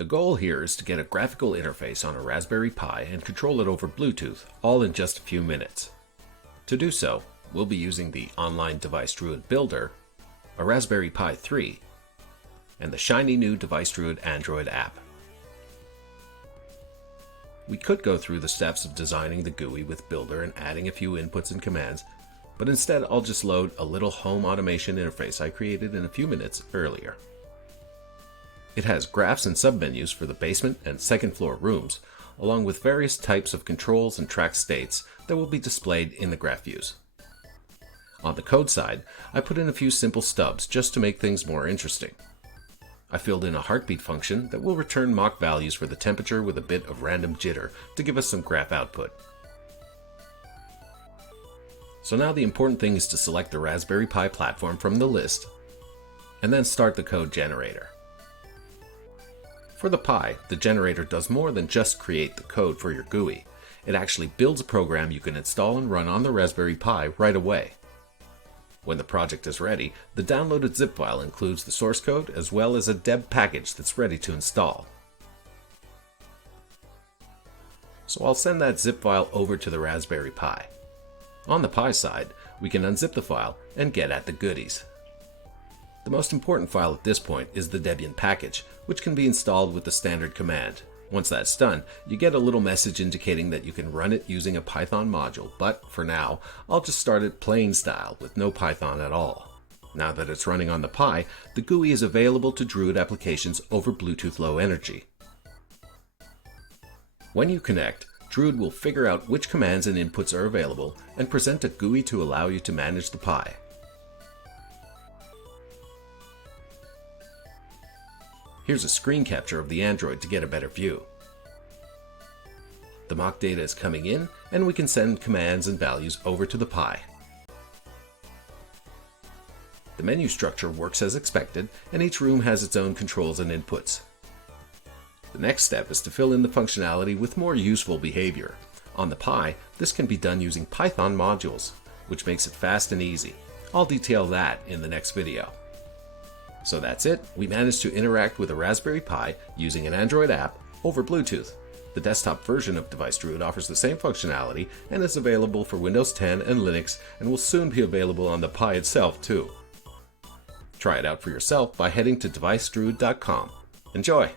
The goal here is to get a graphical interface on a Raspberry Pi and control it over Bluetooth, all in just a few minutes. To do so, we'll be using the online Device Druid Builder, a Raspberry Pi 3, and the shiny new Device Druid Android app. We could go through the steps of designing the GUI with Builder and adding a few inputs and commands, but instead I'll just load a little home automation interface I created in a few minutes earlier. It has graphs and submenus for the basement and second floor rooms, along with various types of controls and track states that will be displayed in the graph views. On the code side, I put in a few simple stubs just to make things more interesting. I filled in a heartbeat function that will return mock values for the temperature with a bit of random jitter to give us some graph output. So now the important thing is to select the Raspberry Pi platform from the list, and then start the code generator. For the Pi, the generator does more than just create the code for your GUI. It actually builds a program you can install and run on the Raspberry Pi right away. When the project is ready, the downloaded zip file includes the source code as well as a deb package that's ready to install. So I'll send that zip file over to the Raspberry Pi. On the Pi side, we can unzip the file and get at the goodies. The most important file at this point is the Debian package, which can be installed with the standard command. Once that's done, you get a little message indicating that you can run it using a Python module, but for now, I'll just start it plain style with no Python at all. Now that it's running on the Pi, the GUI is available to Druid applications over Bluetooth Low Energy. When you connect, Druid will figure out which commands and inputs are available and present a GUI to allow you to manage the Pi. Here's a screen capture of the Android to get a better view. The mock data is coming in, and we can send commands and values over to the Pi. The menu structure works as expected, and each room has its own controls and inputs. The next step is to fill in the functionality with more useful behavior. On the Pi, this can be done using Python modules, which makes it fast and easy. I'll detail that in the next video. So that's it, we managed to interact with a Raspberry Pi using an Android app over Bluetooth. The desktop version of Device Druid offers the same functionality and is available for Windows 10 and Linux and will soon be available on the Pi itself too. Try it out for yourself by heading to devicedruid.com. Enjoy!